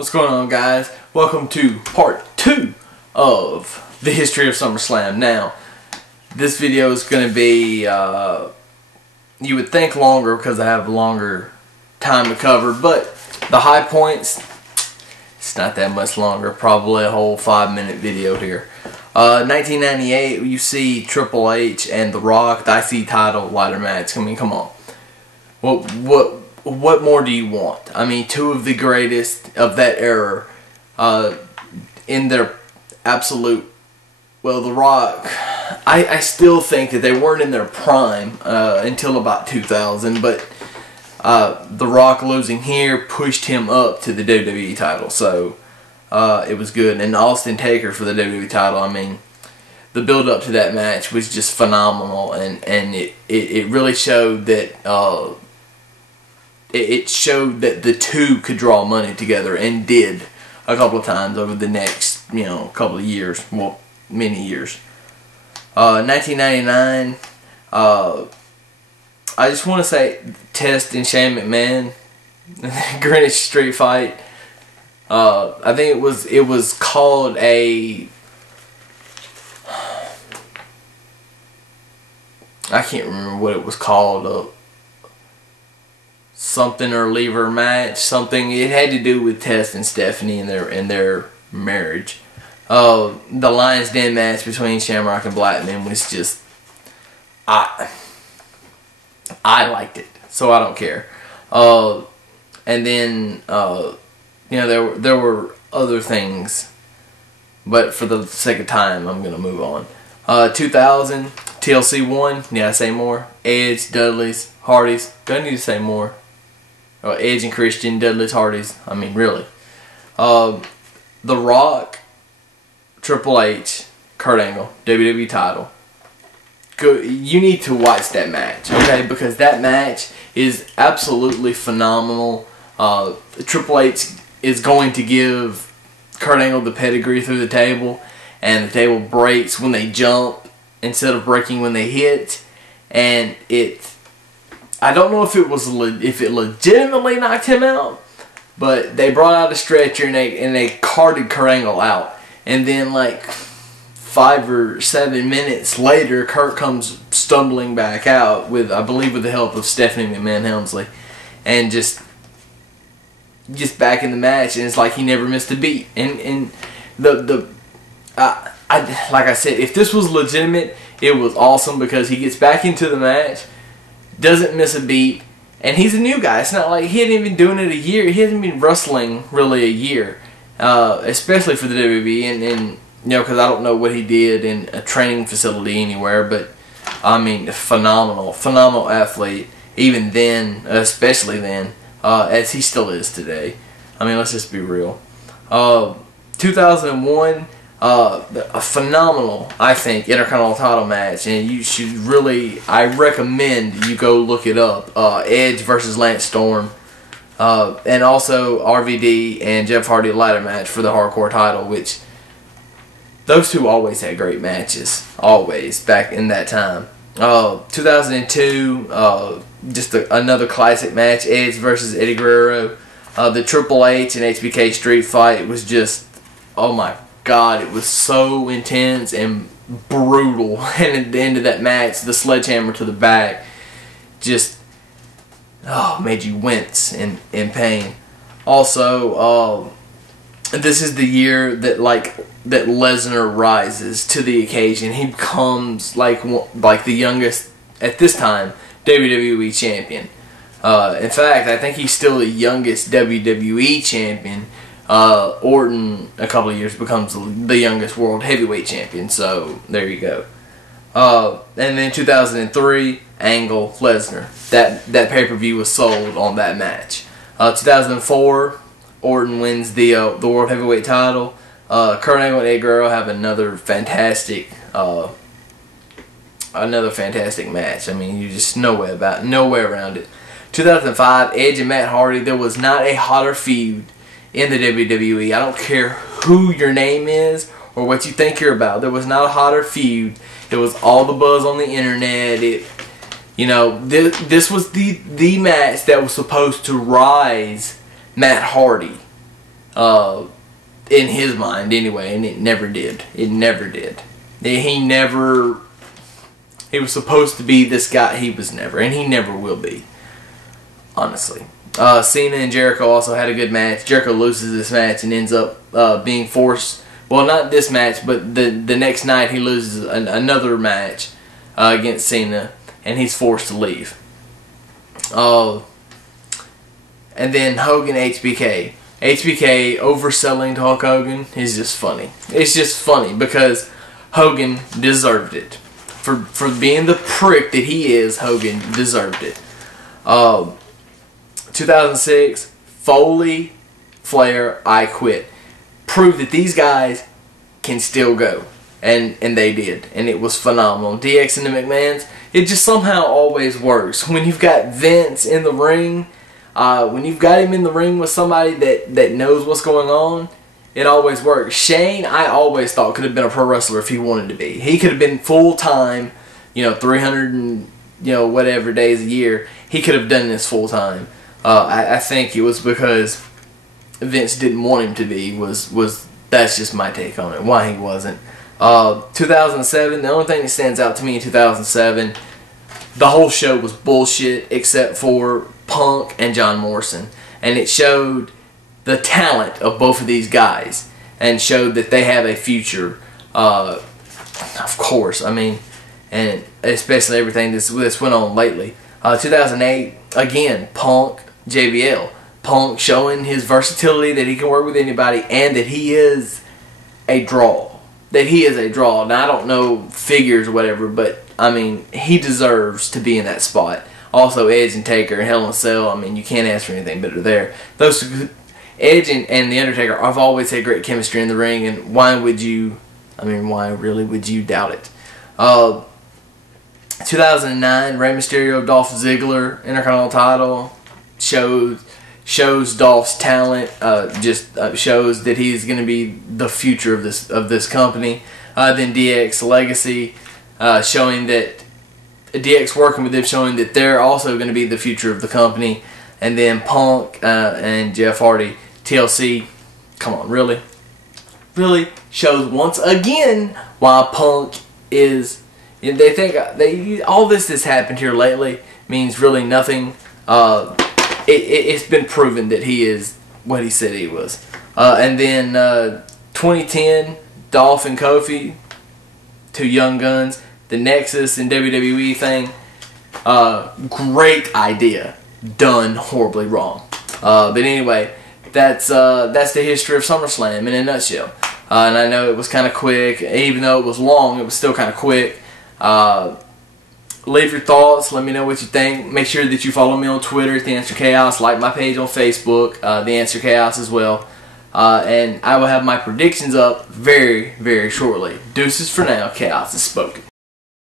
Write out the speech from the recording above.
What's going on, guys? Welcome to part 2 of the history of SummerSlam. Now, this video is going to be, you would think longer because I have longer time to cover, but the high points, it's not that much longer, probably a whole 5-minute video here. 1998, you see Triple H and The Rock, the IC title ladder match. I mean, come on. What more do you want? I mean, two of the greatest of that era in their absolute... Well, The Rock, I still think that they weren't in their prime until about 2000, but The Rock losing here pushed him up to the WWE title, so it was good. And Austin Taker for the WWE title, I mean, the build-up to that match was just phenomenal, and it really showed that... It showed that the two could draw money together, and did a couple of times over the next, couple of years. Well, many years. 1999, I just want to say Test and Shane McMahon, Greenwich Street Fight. I think it was called a... I can't remember what it was called. Something or lever match, something. It had to do with Test and Stephanie and their marriage. The Lions Den match between Shamrock and Blackman was just, I liked it, so I don't care. And then there were other things, but for the sake of time, I'm gonna move on. 2000, TLC 1. Need I say more? Edge, Dudley's, Hardys. Do I need to say more? Edge and Christian, Dudley's, Hardys. I mean, really. The Rock, Triple H, Kurt Angle, WWE title. You need to watch that match, okay? Because that match is absolutely phenomenal. Triple H is going to give Kurt Angle the pedigree through the table, and the table breaks when they jump instead of breaking when they hit, and I don't know if it legitimately knocked him out, but they brought out a stretcher and they carted Kurt Angle out, and then like 5 or 7 minutes later, Kurt comes stumbling back out with, I believe, with the help of Stephanie McMahon Helmsley, and just back in the match, and it's like he never missed a beat. And like I said, if this was legitimate, it was awesome because he gets back into the match, doesn't miss a beat, and he's a new guy. It's not like he hadn't even been doing it a year. He hasn't been wrestling really a year, especially for the WWE. And because I don't know what he did in a training facility anywhere, but I mean, phenomenal athlete. Even then, especially then, as he still is today. I mean, let's just be real. 2001. A phenomenal, I think, Intercontinental title match, and you should really, I recommend you go look it up. Edge versus Lance Storm, and also RVD and Jeff Hardy ladder match for the hardcore title, which those two always had great matches, always, back in that time. 2002, just another classic match, Edge versus Eddie Guerrero. The Triple H and HBK Street Fight was just, oh my God, it was so intense and brutal. And at the end of that match, the sledgehammer to the back just made you wince in pain. Also, this is the year that that Lesnar rises to the occasion. He becomes like the youngest at this time WWE champion. In fact, I think he's still the youngest WWE champion. Orton, a couple of years, becomes the youngest world heavyweight champion, so there you go. And then 2003, Angle, Lesnar. That pay-per-view was sold on that match. 2004, Orton wins the world heavyweight title. Kurt Angle and Eddie Guerrero have another fantastic match. I mean, you just no way around it. 2005, Edge and Matt Hardy. There was not a hotter feud in the WWE. I don't care who your name is or what you think you're about. There was not a hotter feud. It was all the buzz on the internet. This was the match that was supposed to rise Matt Hardy in his mind anyway, and it never did. It never did. He was supposed to be this guy. He was never, and he never will be, honestly. Cena and Jericho also had a good match. Jericho loses this match and ends up being forced. Well, not this match, but the next night he loses another match against Cena, and he's forced to leave. And then Hogan HBK. HBK overselling to Hulk Hogan is just funny. It's just funny because Hogan deserved it. For being the prick that he is, Hogan deserved it. 2006, Foley, Flair, I Quit. Proved that these guys can still go. And they did. And it was phenomenal. DX and the McMahons, it just somehow always works. When you've got Vince in the ring, when you've got him in the ring with somebody that knows what's going on, it always works. Shane, I always thought, could have been a pro wrestler if he wanted to be. He could have been full-time, 300 and, whatever days a year. He could have done this full-time. I think it was because Vince didn't want him to be. That's just my take on it, why he wasn't. 2007, the only thing that stands out to me in 2007, the whole show was bullshit except for Punk and John Morrison. And it showed the talent of both of these guys and showed that they have a future. Of course, and especially everything this went on lately. 2008, again, Punk, JBL. Punk showing his versatility, that he can work with anybody, and that he is a draw. Now, I don't know figures or whatever, but, he deserves to be in that spot. Also, Edge and Taker and Hell in a Cell, you can't ask for anything better there. Those two, Edge and The Undertaker, have always had great chemistry in the ring, and why really would you doubt it? 2009, Rey Mysterio, Dolph Ziggler, Intercontinental title, shows Dolph's talent, shows that he's going to be the future of this company. Then DX Legacy, showing that DX working with them, showing that they're also going to be the future of the company. And then Punk and Jeff Hardy, TLC. Come on, really shows once again why Punk is. They think all this that's happened here lately means really nothing. It's been proven that he is what he said he was. And then 2010, Dolph and Kofi, two young guns. The Nexus and WWE thing, great idea, done horribly wrong. But anyway, that's the history of SummerSlam in a nutshell. And I know it was kind of quick, even though it was long, it was still kind of quick. Leave your thoughts. Let me know what you think. Make sure that you follow me on Twitter at The Answer Chaos. Like my page on Facebook, The Answer Chaos as well. And I will have my predictions up very, very shortly. Deuces for now. Chaos is spoken.